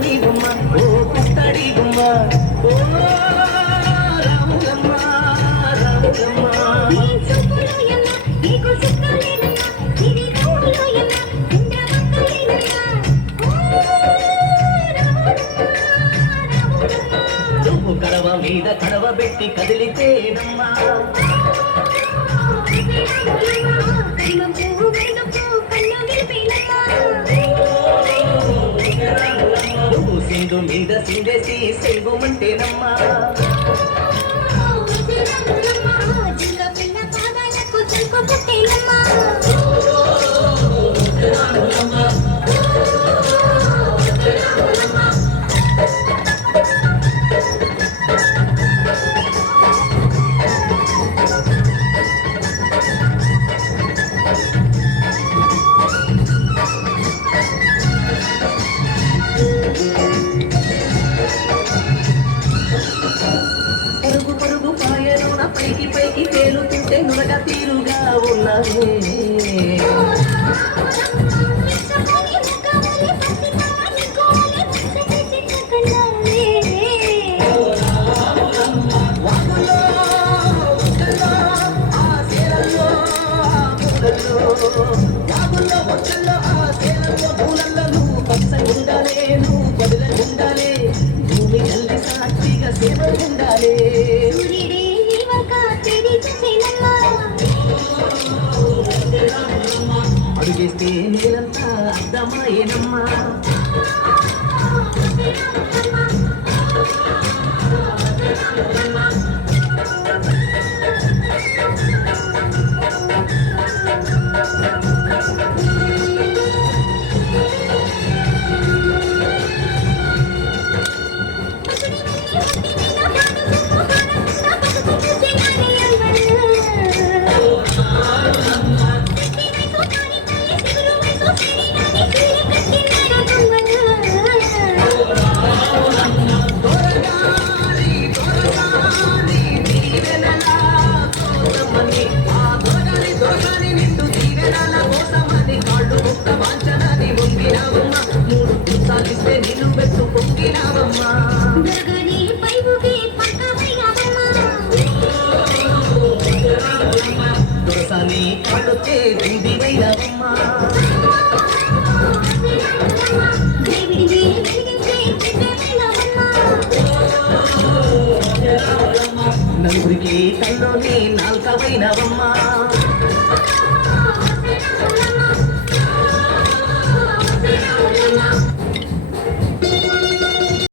నీవమ్మ ఓ పుట్టడి గుమ్మ ఓ రాములమ్మ రాములమ్మ నువ్వు కడవ మీద కడవ పెట్టి కదిలితేనమ్మా నువ్వు సింధు మీద సిందేసి సెల్వమంటేనమ్మా పరుగు పరుగు పాయలోన పైకి పైకి తేలుతుంటే నురగ తీరుగా ఉన్నవే వాగుల్లో బొచ్చల్లో ఆ సేలల్లో పూలల్లో నువ్వు పచ్చగా ఉండాలే నువ్వు బదుల ఉండాలే భూమి తల్లి సాక్షిగా సేవ ఉండాలే అడుగేస్తే నేలంతా అర్థమాయేనమ్మా దొరసాని కాళ్ళొచ్చే దిండివైనవమ్మా నలుగురికి కల్లోనే నాల్కవైనవమ్మా